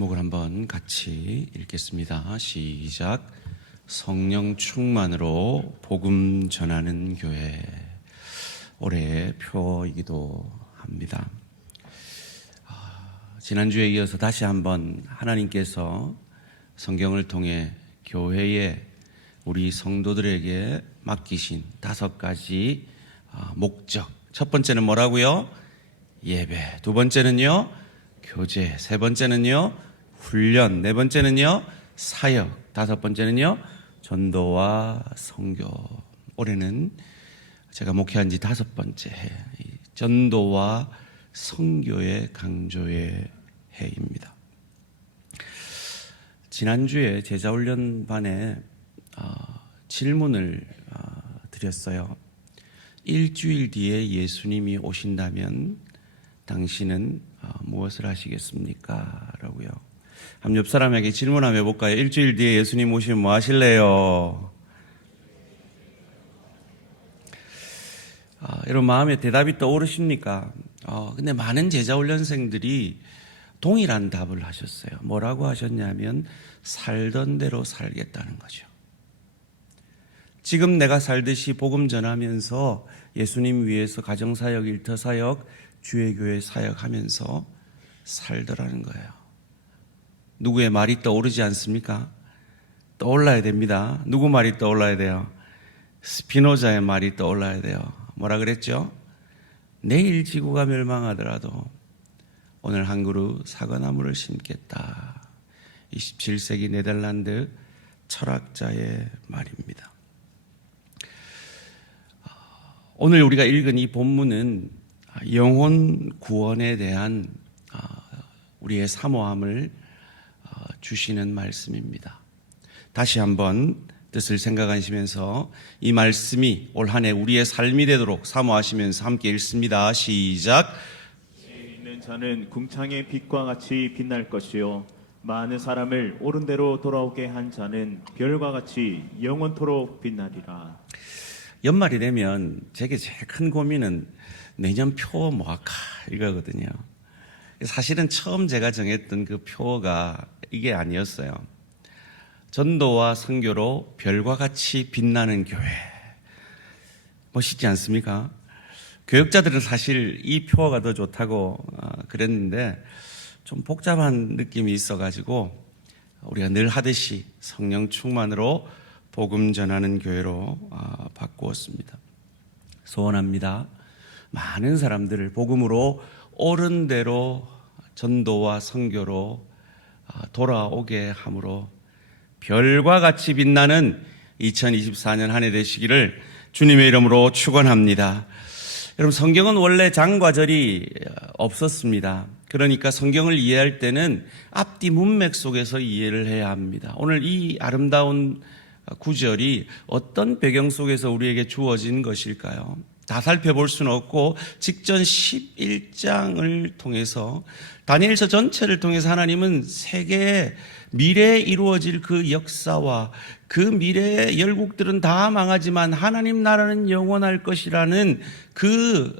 제목을 한번 같이 읽겠습니다. 시작. 성령 충만으로 복음 전하는 교회. 올해의 표이기도 합니다. 지난주에 이어서 다시 한번 하나님께서 성경을 통해 교회에 우리 성도들에게 맡기신 5가지 목적. 첫 번째는 뭐라고요? 예배. 두 번째는요? 교제. 세 번째는요? 훈련. 네 번째는요? 사역. 다섯 번째는요? 전도와 선교. 올해는 제가 목회한 지 5번째 해. 전도와 선교의 강조의 해입니다. 지난주에 제자훈련반에 질문을 드렸어요. 일주일 뒤에 예수님이 오신다면 당신은 무엇을 하시겠습니까? 라고요. 한번 옆 사람에게 질문 한번 해볼까요? 일주일 뒤에 예수님 오시면 뭐 하실래요? 여러분 마음에 대답이 떠오르십니까? 근데 많은 제자훈련생들이 동일한 답을 하셨어요. 뭐라고 하셨냐면 살던 대로 살겠다는 거죠. 지금 내가 살듯이 복음 전하면서 예수님 위해서 가정사역, 일터사역, 주의교회 사역하면서 살더라는 거예요. 누구의 말이 떠오르지 않습니까? 떠올라야 됩니다. 누구 말이 떠올라야 돼요? 스피노자의 말이 떠올라야 돼요. 뭐라 그랬죠? 내일 지구가 멸망하더라도 오늘 한 그루 사과나무를 심겠다. 27세기 네덜란드 철학자의 말입니다. 오늘 우리가 읽은 이 본문은 영혼 구원에 대한 우리의 사모함을 주시는 말씀입니다. 다시 한번 뜻을 생각하시면서 이 말씀이 올 한 해 우리의 삶이 되도록 사모하시면서 함께 읽습니다. 시작. 지혜 있는 자는 궁창의 빛과 같이 빛날 것이요 많은 사람을 옳은 대로 돌아오게 한 자는 별과 같이 영원토록 빛나리라. 연말이 되면 제게 제일 큰 고민은 내년 표 뭐 할까 이거거든요. 사실은 처음 제가 정했던 그 표가 이게 아니었어요. 전도와 선교로 별과 같이 빛나는 교회. 멋있지 않습니까? 교역자들은 사실 이 표어가 더 좋다고 그랬는데 좀 복잡한 느낌이 있어가지고 우리가 늘 하듯이 성령 충만으로 복음 전하는 교회로 바꾸었습니다. 소원합니다. 많은 사람들을 복음으로 옳은 대로 전도와 선교로 돌아오게 함으로 별과 같이 빛나는 2024년 한 해 되시기를 주님의 이름으로 축원합니다. 여러분 성경은 원래 장과 절이 없었습니다. 그러니까 성경을 이해할 때는 앞뒤 문맥 속에서 이해를 해야 합니다. 오늘 이 아름다운 구절이 어떤 배경 속에서 우리에게 주어진 것일까요? 다 살펴볼 수는 없고 직전 11장을 통해서 다니엘서 전체를 통해서 하나님은 세계의 미래에 이루어질 그 역사와 그 미래의 열국들은 다 망하지만 하나님 나라는 영원할 것이라는 그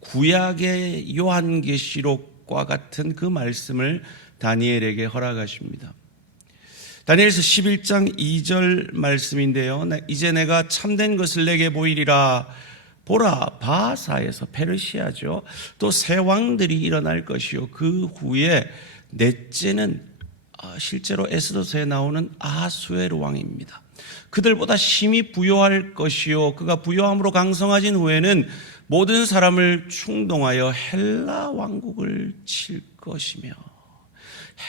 구약의 요한계시록과 같은 그 말씀을 다니엘에게 허락하십니다. 다니엘서 11장 2절 말씀인데요. 이제 내가 참된 것을 내게 보이리라. 보라, 바사에서 페르시아죠. 또 새 왕들이 일어날 것이요. 그 후에 넷째는 실제로 에스더서에 나오는 아수에르 왕입니다. 그들보다 심히 부요할 것이요. 그가 부요함으로 강성하진 후에는 모든 사람을 충동하여 헬라 왕국을 칠 것이며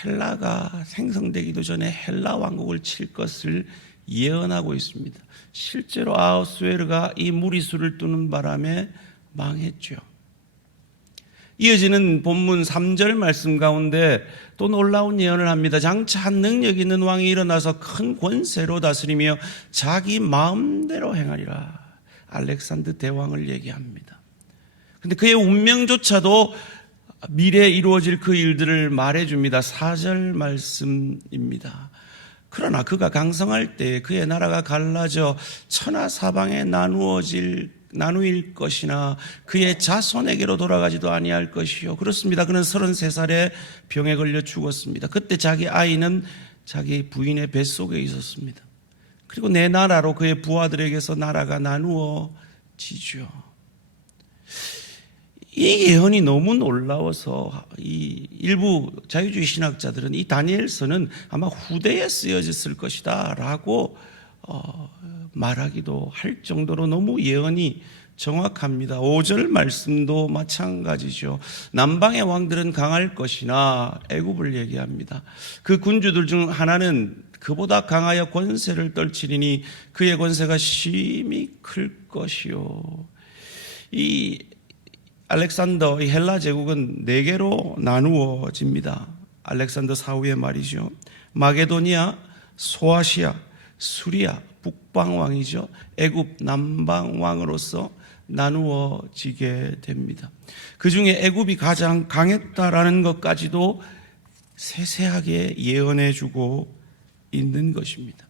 헬라가 생성되기도 전에 헬라 왕국을 칠 것을 예언하고 있습니다. 실제로 아수에르가 이 무리수를 두는 바람에 망했죠. 이어지는 본문 3절 말씀 가운데 또 놀라운 예언을 합니다. 장차 한 능력 있는 왕이 일어나서 큰 권세로 다스리며 자기 마음대로 행하리라. 알렉산더 대왕을 얘기합니다. 그런데 그의 운명조차도 미래에 이루어질 그 일들을 말해줍니다. 4절 말씀입니다. 그러나 그가 강성할 때 그의 나라가 갈라져 천하 사방에 나누어질 나누일 것이나 그의 자손에게로 돌아가지도 아니할 것이요. 그렇습니다. 그는 33살에 병에 걸려 죽었습니다. 그때 자기 아이는 자기 부인의 뱃속에 있었습니다. 그리고 내 나라로 그의 부하들에게서 나라가 나누어지죠. 이 예언이 너무 놀라워서 이 일부 자유주의 신학자들은 이 다니엘서는 아마 후대에 쓰여졌을 것이다 라고 말하기도 할 정도로 너무 예언이 정확합니다. 5절 말씀도 마찬가지죠. 남방의 왕들은 강할 것이나 애굽을 얘기합니다. 그 군주들 중 하나는 그보다 강하여 권세를 떨치리니 그의 권세가 심히 클 것이요. 이 알렉산더, 이 헬라 제국은 4개로 나누어집니다. 알렉산더 사후의 말이죠. 마게도니아, 소아시아, 수리아, 북방왕이죠. 애굽 남방왕으로서 나누어지게 됩니다. 그 중에 애굽이 가장 강했다라는 것까지도 세세하게 예언해주고 있는 것입니다.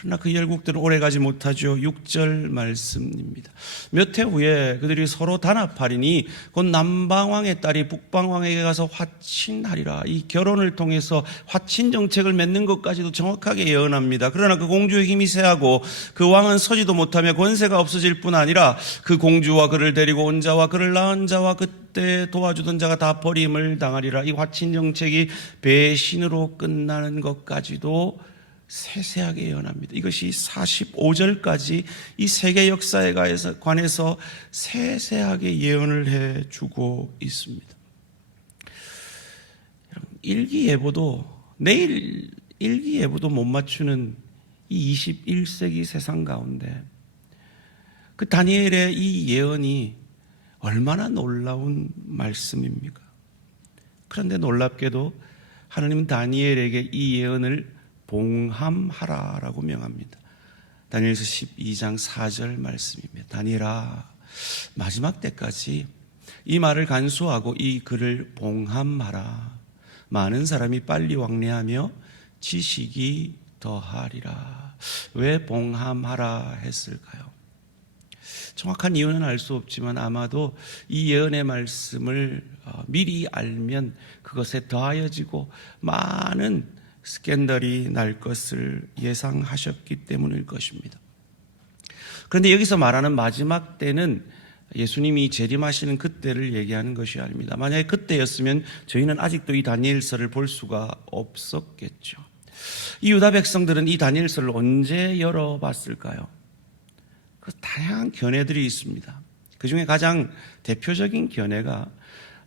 그러나 그 열국들은 오래가지 못하죠. 6절 말씀입니다. 몇 해 후에 그들이 서로 단합하리니 곧 남방왕의 딸이 북방왕에게 가서 화친하리라. 이 결혼을 통해서 화친 정책을 맺는 것까지도 정확하게 예언합니다. 그러나 그 공주의 힘이 쇠하고 그 왕은 서지도 못하며 권세가 없어질 뿐 아니라 그 공주와 그를 데리고 온 자와 그를 낳은 자와 그때 도와주던 자가 다 버림을 당하리라. 이 화친 정책이 배신으로 끝나는 것까지도 세세하게 예언합니다. 이것이 45절까지 이 세계 역사에 관해서 세세하게 예언을 해주고 있습니다. 일기예보도 내일 일기예보도 못 맞추는 이 21세기 세상 가운데 그 다니엘의 이 예언이 얼마나 놀라운 말씀입니까? 그런데 놀랍게도 하나님은 다니엘에게 이 예언을 봉함하라라고 명합니다. 다니엘서 12장 4절 말씀입니다. 다니엘아, 마지막 때까지 이 말을 간수하고 이 글을 봉함하라. 많은 사람이 빨리 왕래하며 지식이 더하리라. 왜 봉함하라 했을까요? 정확한 이유는 알 수 없지만 아마도 이 예언의 말씀을 미리 알면 그것에 더하여지고 많은 스캔들이 날 것을 예상하셨기 때문일 것입니다. 그런데 여기서 말하는 마지막 때는 예수님이 재림하시는 그때를 얘기하는 것이 아닙니다. 만약에 그때였으면 저희는 아직도 이 다니엘서를 볼 수가 없었겠죠. 이 유다 백성들은 이 다니엘서를 언제 열어봤을까요? 그 다양한 견해들이 있습니다. 그 중에 가장 대표적인 견해가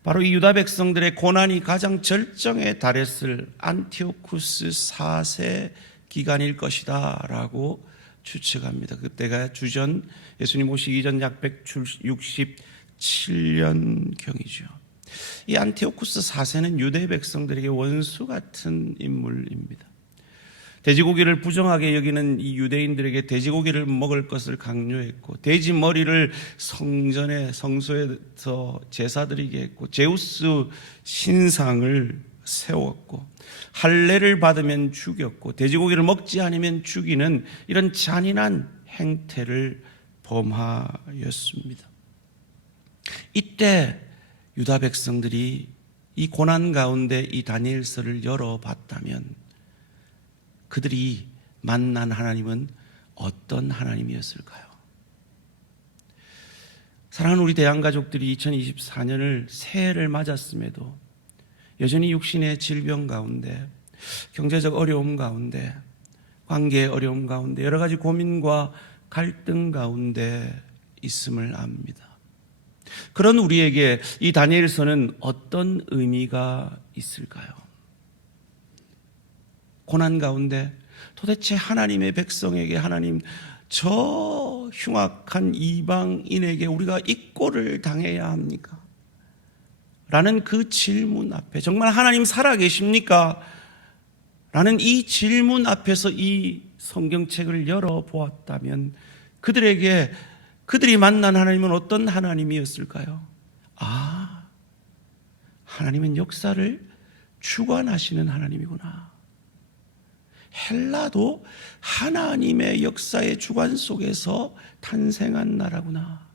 바로 이 유다 백성들의 고난이 가장 절정에 달했을 안티오쿠스 4세 기간일 것이다 라고 추측합니다. 그때가 주전 예수님 오시기 전 약 167년경이죠. 이 안티오쿠스 4세는 유대 백성들에게 원수 같은 인물입니다. 돼지고기를 부정하게 여기는 이 유대인들에게 돼지고기를 먹을 것을 강요했고, 돼지 머리를 성소에서 제사드리게 했고, 제우스 신상을 세웠고, 할례를 받으면 죽였고, 돼지고기를 먹지 않으면 죽이는 이런 잔인한 행태를 범하였습니다. 이때 유다 백성들이 이 고난 가운데 이 다니엘서를 열어봤다면 그들이 만난 하나님은 어떤 하나님이었을까요? 사랑하는 우리 대한가족들이 2024년을 새해를 맞았음에도 여전히 육신의 질병 가운데, 경제적 어려움 가운데, 관계의 어려움 가운데, 여러 가지 고민과 갈등 가운데 있음을 압니다. 그런 우리에게 이 다니엘서는 어떤 의미가 있을까요? 고난 가운데 도대체 하나님의 백성에게 하나님, 저 흉악한 이방인에게 우리가 이 꼴을 당해야 합니까? 라는 그 질문 앞에, 정말 하나님 살아계십니까? 라는 이 질문 앞에서 이 성경책을 열어보았다면 그들이 만난 하나님은 어떤 하나님이었을까요? 아, 하나님은 역사를 주관하시는 하나님이구나. 헬라도 하나님의 역사의 주관 속에서 탄생한 나라구나.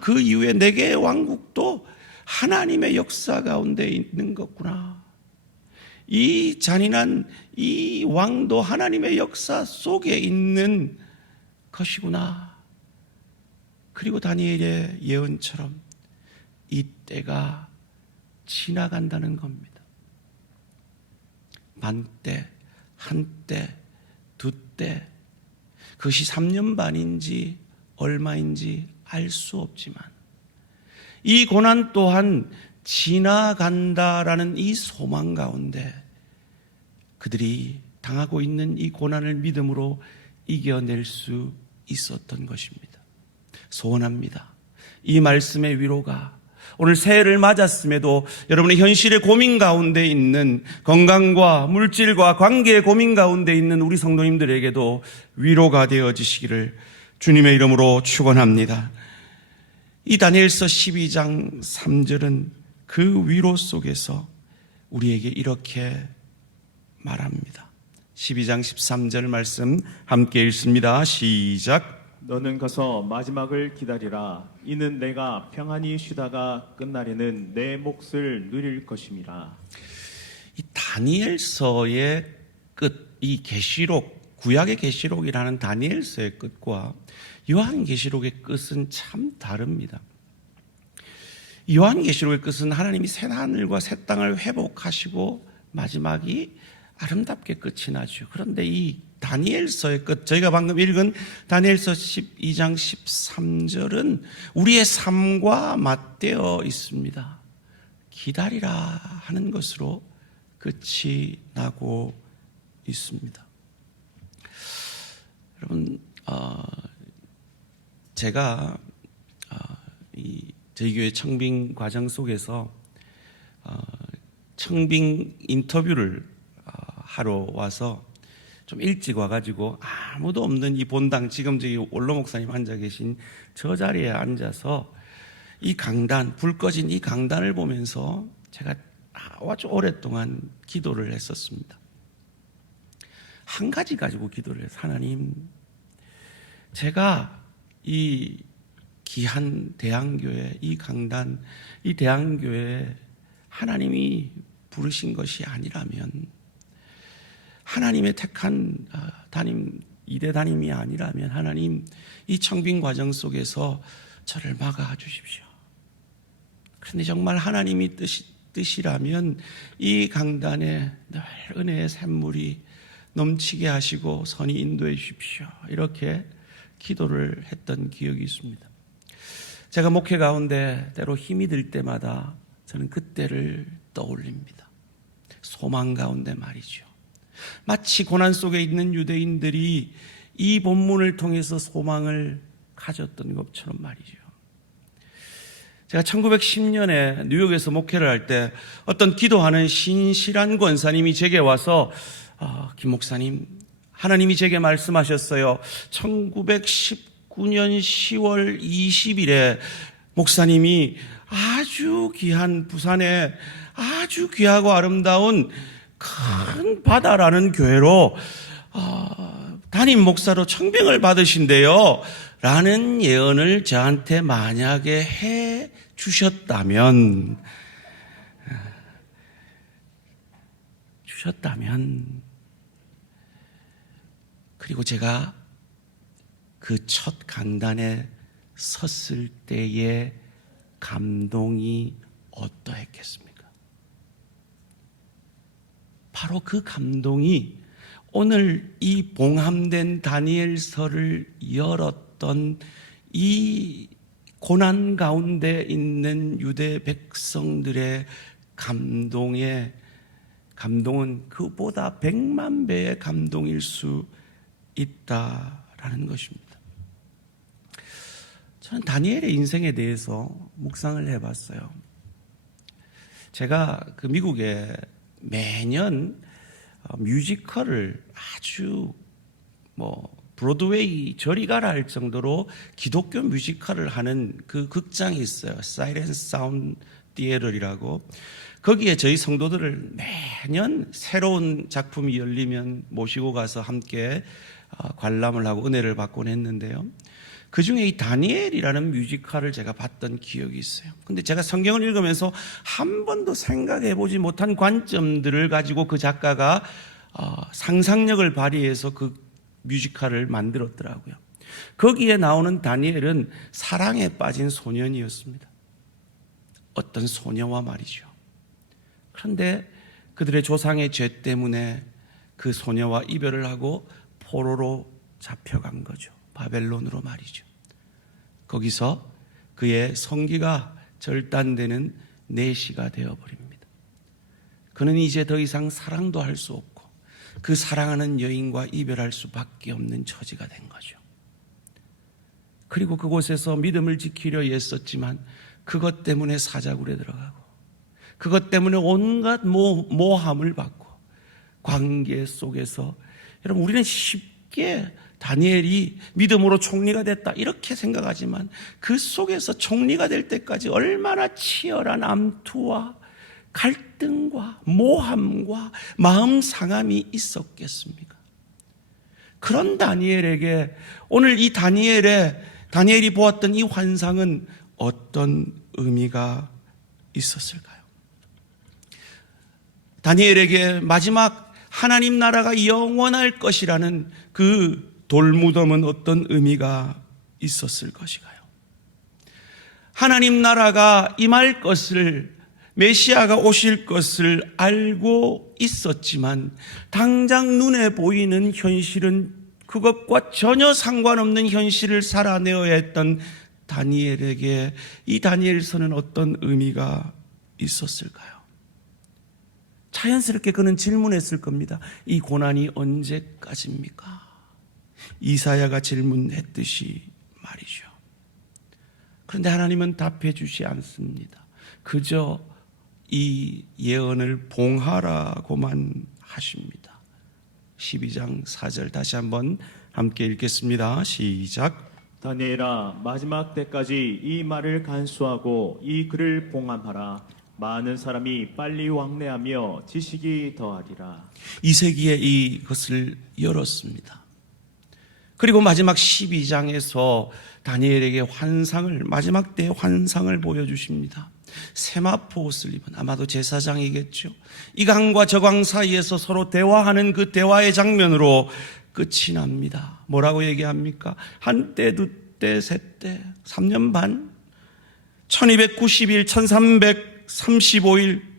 그 이후에 네 개의 왕국도 하나님의 역사 가운데 있는 거구나. 이 잔인한 이 왕도 하나님의 역사 속에 있는 것이구나. 그리고 다니엘의 예언처럼 이 때가 지나간다는 겁니다. 반때, 한때, 두때, 그것이 3년 반인지 얼마인지 알 수 없지만 이 고난 또한 지나간다라는 이 소망 가운데 그들이 당하고 있는 이 고난을 믿음으로 이겨낼 수 있었던 것입니다. 소원합니다. 이 말씀의 위로가 오늘 새해를 맞았음에도 여러분의 현실의 고민 가운데 있는 건강과 물질과 관계의 고민 가운데 있는 우리 성도님들에게도 위로가 되어지시기를 주님의 이름으로 축원합니다. 이 다니엘서 12장 3절은 그 위로 속에서 우리에게 이렇게 말합니다. 12장 13절 말씀 함께 읽습니다. 시작. 너는 가서 마지막을 기다리라. 이는 내가 평안히 쉬다가 끝날에는 내 몫을 누릴 것임이라. 이 다니엘서의 끝, 이 계시록, 구약의 계시록이라는 다니엘서의 끝과 요한계시록의 끝은 참 다릅니다. 요한계시록의 끝은 하나님이 새 하늘과 새 땅을 회복하시고 마지막이 아름답게 끝이 나죠. 그런데 이 다니엘서의 끝, 저희가 방금 읽은 다니엘서 12장 13절은 우리의 삶과 맞대어 있습니다. 기다리라 하는 것으로 끝이 나고 있습니다. 여러분, 제가 저희 교회 청빙 과정 속에서 청빙 인터뷰를 하러 와서 좀 일찍 와가지고 아무도 없는 이 본당, 지금 저기 원로 목사님 앉아 계신 저 자리에 앉아서 이 강단, 불 꺼진 이 강단을 보면서 제가 아주 오랫동안 기도를 했었습니다. 한 가지 가지고 기도를 해서 하나님, 제가 이 귀한 대한교회, 이 강단, 이 대한교회 하나님이 부르신 것이 아니라면, 하나님의 택한 담임, 이대 담임이 아니라면 하나님 이 청빙 과정 속에서 저를 막아 주십시오. 그런데 정말 하나님이 뜻이라면 이 강단에 늘 은혜의 샘물이 넘치게 하시고 선히 인도해 주십시오. 이렇게 기도를 했던 기억이 있습니다. 제가 목회 가운데 때로 힘이 들 때마다 저는 그때를 떠올립니다. 소망 가운데 말이죠. 마치 고난 속에 있는 유대인들이 이 본문을 통해서 소망을 가졌던 것처럼 말이죠. 제가 1910년에 뉴욕에서 목회를 할 때 어떤 기도하는 신실한 권사님이 제게 와서 김 목사님, 하나님이 제게 말씀하셨어요. 1919년 10월 20일에 목사님이 아주 귀한 부산에 아주 귀하고 아름다운 큰 바다라는 교회로 담임 목사로 청빙을 받으신대요 라는 예언을 저한테 만약에 해 주셨다면 그리고 제가 그 첫 강단에 섰을 때의 감동이 어떠했겠습니까? 바로 그 감동이 오늘 이 봉함된 다니엘서를 열었던 이 고난 가운데 있는 유대 백성들의 감동은 그보다 100만 배의 감동일 수 있다라는 것입니다. 저는 다니엘의 인생에 대해서 묵상을 해봤어요. 제가 그 미국에 매년 뮤지컬을 아주 브로드웨이 저리 가라 할 정도로 기독교 뮤지컬을 하는 그 극장이 있어요. 사이렌 사운드 디에러라고. 거기에 저희 성도들을 매년 새로운 작품이 열리면 모시고 가서 함께 관람을 하고 은혜를 받곤 했는데요. 그 중에 이 다니엘이라는 뮤지컬을 제가 봤던 기억이 있어요. 근데 제가 성경을 읽으면서 한 번도 생각해 보지 못한 관점들을 가지고 그 작가가 상상력을 발휘해서 그 뮤지컬을 만들었더라고요. 거기에 나오는 다니엘은 사랑에 빠진 소년이었습니다. 어떤 소녀와 말이죠. 그런데 그들의 조상의 죄 때문에 그 소녀와 이별을 하고 포로로 잡혀간 거죠. 바벨론으로 말이죠. 거기서 그의 성기가 절단되는 내시가 되어버립니다. 그는 이제 더 이상 사랑도 할 수 없고 그 사랑하는 여인과 이별할 수밖에 없는 처지가 된 거죠. 그리고 그곳에서 믿음을 지키려 애썼지만 그것 때문에 사자굴에 들어가고 그것 때문에 온갖 모함을 받고 관계 속에서 여러분 우리는 쉽게 다니엘이 믿음으로 총리가 됐다 이렇게 생각하지만 그 속에서 총리가 될 때까지 얼마나 치열한 암투와 갈등과 모함과 마음 상함이 있었겠습니까? 그런 다니엘에게 오늘 이 다니엘이 보았던 이 환상은 어떤 의미가 있었을까요? 다니엘에게 마지막 하나님 나라가 영원할 것이라는 그 돌무덤은 어떤 의미가 있었을 것인가요? 하나님 나라가 임할 것을, 메시아가 오실 것을 알고 있었지만 당장 눈에 보이는 현실은 그것과 전혀 상관없는 현실을 살아내어야 했던 다니엘에게 이 다니엘서는 어떤 의미가 있었을까요? 자연스럽게 그는 질문했을 겁니다. 이 고난이 언제까지입니까? 이사야가 질문했듯이 말이죠. 그런데 하나님은 답해 주지 않습니다. 그저 이 예언을 봉하라고만 하십니다. 12장 4절 다시 한번 함께 읽겠습니다. 시작. 다니엘아, 마지막 때까지 이 말을 간수하고 이 글을 봉함하라. 많은 사람이 빨리 왕래하며 지식이 더하리라. 이 세기에 이것을 열었습니다. 그리고 마지막 12장에서 다니엘에게 마지막 때의 환상을 보여주십니다. 세마포 옷을 입은 아마도 제사장이겠죠. 이 강과 저 강 사이에서 서로 대화하는 그 대화의 장면으로 끝이 납니다. 뭐라고 얘기합니까? 한때, 두때, 세때, 3년 반, 1290일, 1335일.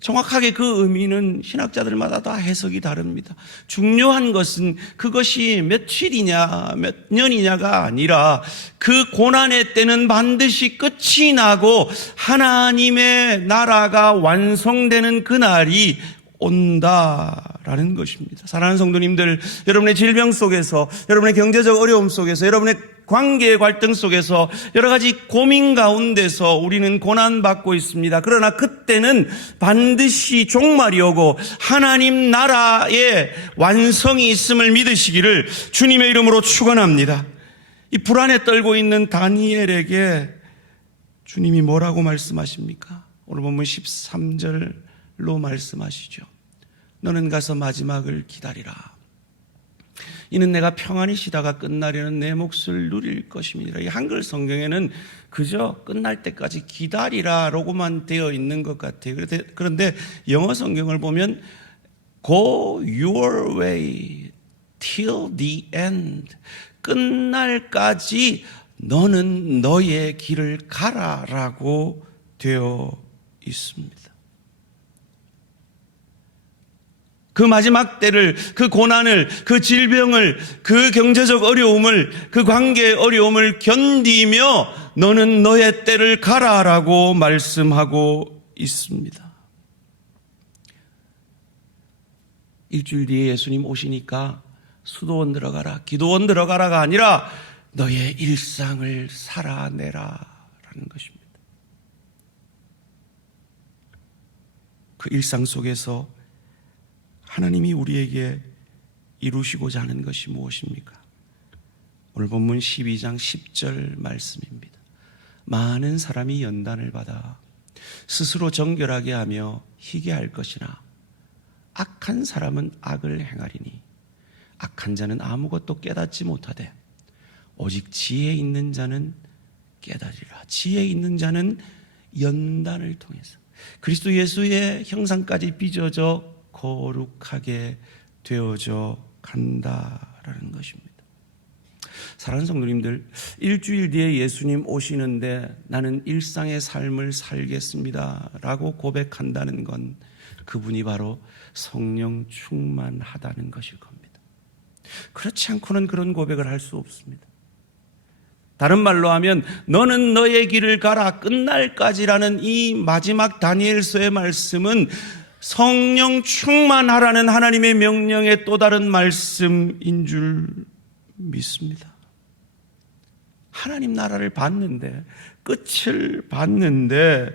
정확하게 그 의미는 신학자들마다 다 해석이 다릅니다. 중요한 것은 그것이 며칠이냐, 몇 년이냐가 아니라 그 고난의 때는 반드시 끝이 나고 하나님의 나라가 완성되는 그날이 온다라는 것입니다. 사랑하는 성도님들, 여러분의 질병 속에서, 여러분의 경제적 어려움 속에서, 여러분의 관계의 갈등 속에서 여러 가지 고민 가운데서 우리는 고난받고 있습니다. 그러나 그때는 반드시 종말이 오고 하나님 나라의 완성이 있음을 믿으시기를 주님의 이름으로 축원합니다. 이 불안에 떨고 있는 다니엘에게 주님이 뭐라고 말씀하십니까? 오늘 본문 13절로 말씀하시죠. 너는 가서 마지막을 기다리라. 이는 내가 평안히 쉬다가 끝나려는 내 몫을 누릴 것입니다. 이 한글 성경에는 그저 끝날 때까지 기다리라라고만 되어 있는 것 같아요. 그런데 영어 성경을 보면 Go your way till the end. 끝날까지 너는 너의 길을 가라라고 되어 있습니다. 그 마지막 때를, 그 고난을, 그 질병을, 그 경제적 어려움을, 그 관계의 어려움을 견디며 너는 너의 때를 가라라고 말씀하고 있습니다. 일주일 뒤에 예수님 오시니까 수도원 들어가라, 기도원 들어가라가 아니라 너의 일상을 살아내라라는 것입니다. 그 일상 속에서 하나님이 우리에게 이루시고자 하는 것이 무엇입니까? 오늘 본문 12장 10절 말씀입니다. 많은 사람이 연단을 받아 스스로 정결하게 하며 희게 할 것이나 악한 사람은 악을 행하리니 악한 자는 아무것도 깨닫지 못하되 오직 지혜 있는 자는 깨달으리라. 지혜 있는 자는 연단을 통해서 그리스도 예수의 형상까지 빚어져 거룩하게 되어져 간다라는 것입니다. 사랑하는 성도님들, 일주일 뒤에 예수님 오시는데 나는 일상의 삶을 살겠습니다 라고 고백한다는 건 그분이 바로 성령 충만하다는 것일 겁니다. 그렇지 않고는 그런 고백을 할 수 없습니다. 다른 말로 하면 너는 너의 길을 가라 끝날까지라는 이 마지막 다니엘서의 말씀은 성령 충만하라는 하나님의 명령의 또 다른 말씀인 줄 믿습니다. 하나님 나라를 봤는데, 끝을 봤는데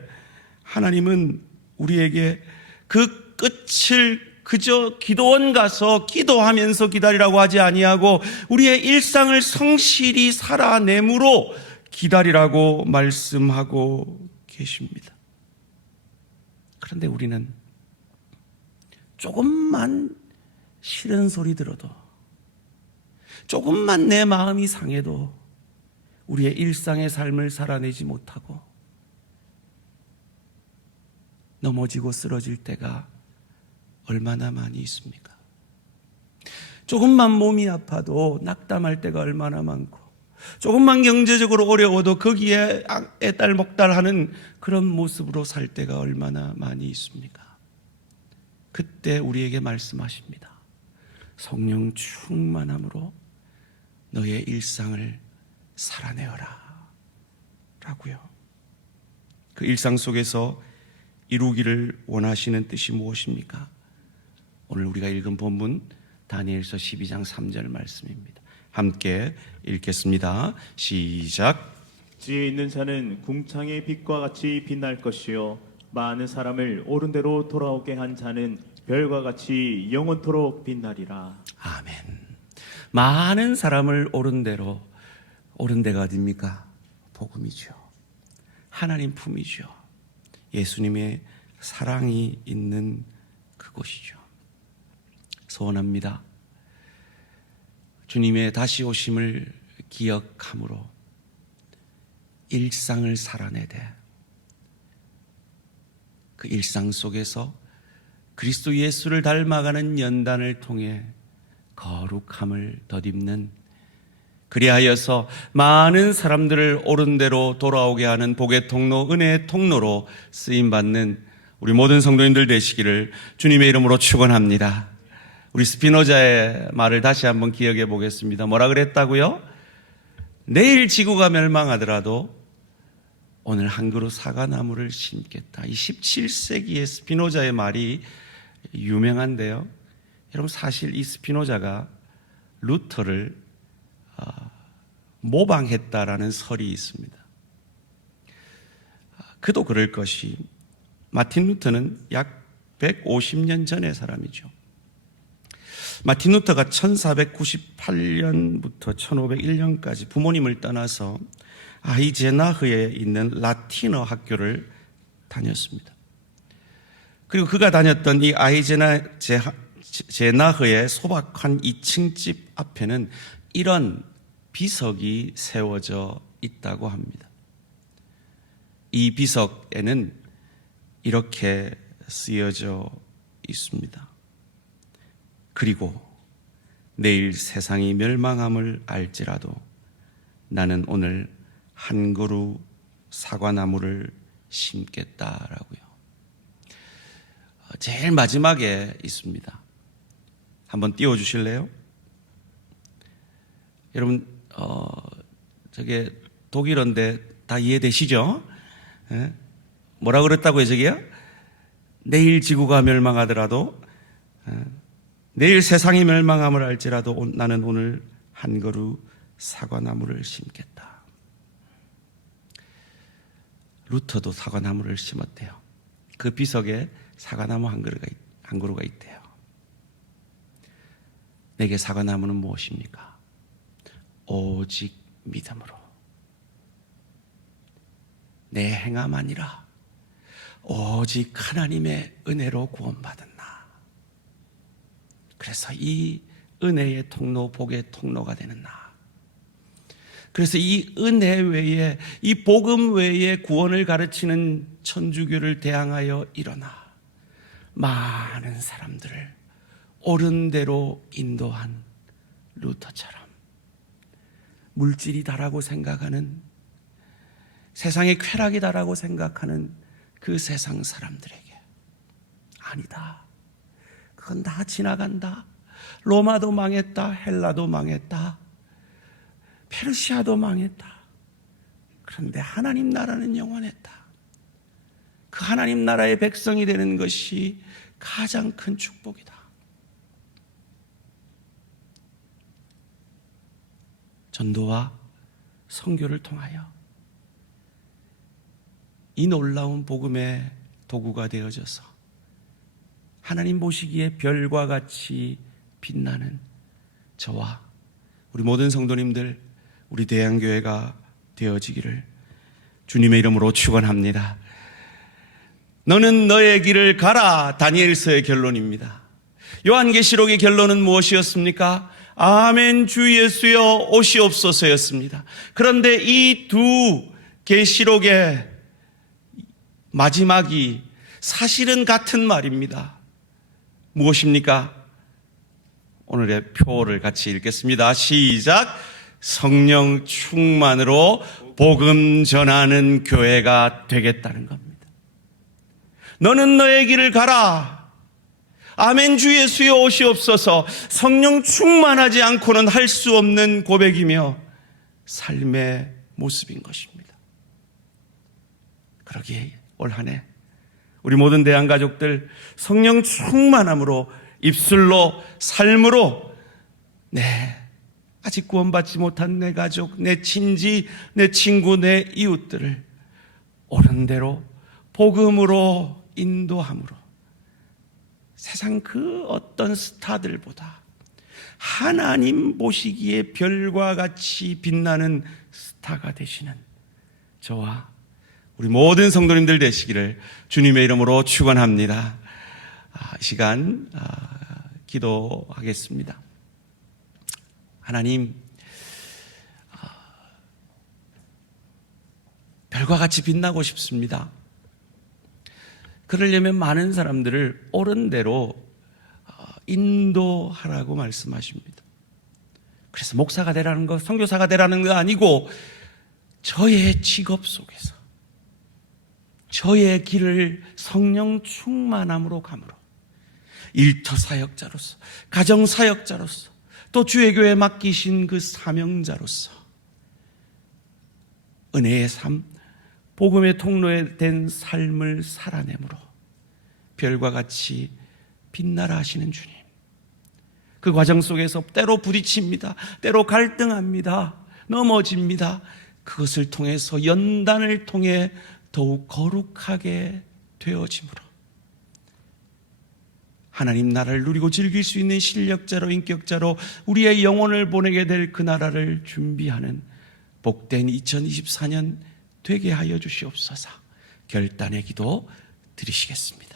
하나님은 우리에게 그 끝을 그저 기도원 가서 기도하면서 기다리라고 하지 아니하고 우리의 일상을 성실히 살아내므로 기다리라고 말씀하고 계십니다. 그런데 우리는 조금만 싫은 소리 들어도, 조금만 내 마음이 상해도 우리의 일상의 삶을 살아내지 못하고 넘어지고 쓰러질 때가 얼마나 많이 있습니까? 조금만 몸이 아파도 낙담할 때가 얼마나 많고, 조금만 경제적으로 어려워도 거기에 애딸먹딸하는 그런 모습으로 살 때가 얼마나 많이 있습니까? 그때 우리에게 말씀하십니다. 성령 충만함으로 너의 일상을 살아내어라 라고요. 그 일상 속에서 이루기를 원하시는 뜻이 무엇입니까? 오늘 우리가 읽은 본문 다니엘서 12장 3절 말씀입니다. 함께 읽겠습니다. 시작. 지혜 있는 자는 궁창의 빛과 같이 빛날 것이요 많은 사람을 옳은 대로 돌아오게 한 자는 별과 같이 영원토록 빛나리라. 아멘. 많은 사람을 옳은 대로, 옳은 데가 어디입니까? 복음이죠. 하나님 품이죠. 예수님의 사랑이 있는 그곳이죠. 소원합니다. 주님의 다시 오심을 기억함으로 일상을 살아내되 그 일상 속에서 그리스도 예수를 닮아가는 연단을 통해 거룩함을 덧입는, 그리하여서 많은 사람들을 옳은 대로 돌아오게 하는 복의 통로, 은혜의 통로로 쓰임받는 우리 모든 성도님들 되시기를 주님의 이름으로 축원합니다. 우리 스피노자의 말을 다시 한번 기억해 보겠습니다. 뭐라 그랬다고요? 내일 지구가 멸망하더라도 오늘 한 그루 사과나무를 심겠다. 이 17세기의 스피노자의 말이 유명한데요. 여러분, 사실 이 스피노자가 루터를 모방했다라는 설이 있습니다. 그도 그럴 것이, 마틴 루터는 약 150년 전의 사람이죠. 마틴 루터가 1498년부터 1501년까지 부모님을 떠나서 아이제나흐에 있는 라틴어 학교를 다녔습니다. 그리고 그가 다녔던 이 아이제나흐의 소박한 2층 집 앞에는 이런 비석이 세워져 있다고 합니다. 이 비석에는 이렇게 쓰여져 있습니다. 그리고 내일 세상이 멸망함을 알지라도 나는 오늘 한 그루 사과나무를 심겠다라고요. 제일 마지막에 있습니다. 한번 띄워주실래요? 여러분, 저게 독일어인데 다 이해되시죠? 예? 뭐라 그랬다고요, 저기요? 내일 지구가 멸망하더라도, 내일 세상이 멸망함을 알지라도 나는 오늘 한 그루 사과나무를 심겠다. 루터도 사과나무를 심었대요. 그 비석에 사과나무 한 그루가 있대요. 내게 사과나무는 무엇입니까? 오직 믿음으로. 내 행함 아니라 오직 하나님의 은혜로 구원받은 나. 그래서 이 은혜의 통로, 복의 통로가 되는 나. 그래서 이 은혜 외에, 이 복음 외에 구원을 가르치는 천주교를 대항하여 일어나 많은 사람들을 옳은 대로 인도한 루터처럼 물질이다라고 생각하는, 세상의 쾌락이다라고 생각하는 그 세상 사람들에게 아니다, 그건 다 지나간다, 로마도 망했다, 헬라도 망했다, 페르시아도 망했다, 그런데 하나님 나라는 영원했다, 그 하나님 나라의 백성이 되는 것이 가장 큰 축복이다. 전도와 선교를 통하여 이 놀라운 복음의 도구가 되어져서 하나님 보시기에 별과 같이 빛나는 저와 우리 모든 성도님들, 우리 대양교회가 되어지기를 주님의 이름으로 축원합니다. 너는 너의 길을 가라, 다니엘서의 결론입니다. 요한계시록의 결론은 무엇이었습니까? 아멘 주 예수여 오시옵소서였습니다. 그런데 이 두 계시록의 마지막이 사실은 같은 말입니다. 무엇입니까? 오늘의 표를 같이 읽겠습니다. 시작. 성령 충만으로 복음 전하는 교회가 되겠다는 겁니다. 너는 너의 길을 가라. 아멘 주 예수여 오시옵소서. 성령 충만하지 않고는 할 수 없는 고백이며 삶의 모습인 것입니다. 그러기에 올 한 해 우리 모든 대한가족들 성령 충만함으로, 입술로, 삶으로 아직 구원받지 못한 내 가족, 내 친지, 내 친구, 내 이웃들을 옳은 대로 복음으로 인도함으로 세상 그 어떤 스타들보다 하나님 보시기에 별과 같이 빛나는 스타가 되시는 저와 우리 모든 성도님들 되시기를 주님의 이름으로 축원합니다. 이 시간 기도하겠습니다. 하나님, 별과 같이 빛나고 싶습니다. 그러려면 많은 사람들을 옳은 대로 인도하라고 말씀하십니다. 그래서 목사가 되라는 것, 선교사가 되라는 거 아니고 저의 직업 속에서 저의 길을 성령 충만함으로 감으로 일터 사역자로서, 가정 사역자로서, 또 주의 교회에 맡기신 그 사명자로서 은혜의 삶, 복음의 통로에 된 삶을 살아내므로 별과 같이 빛나라 하시는 주님, 그 과정 속에서 때로 부딪힙니다. 때로 갈등합니다. 넘어집니다. 그것을 통해서 연단을 통해 더욱 거룩하게 되어짐으로 하나님 나라를 누리고 즐길 수 있는 실력자로, 인격자로 우리의 영혼을 보내게 될 그 나라를 준비하는 복된 2024년 되게 하여 주시옵소서. 결단의 기도 드리시겠습니다.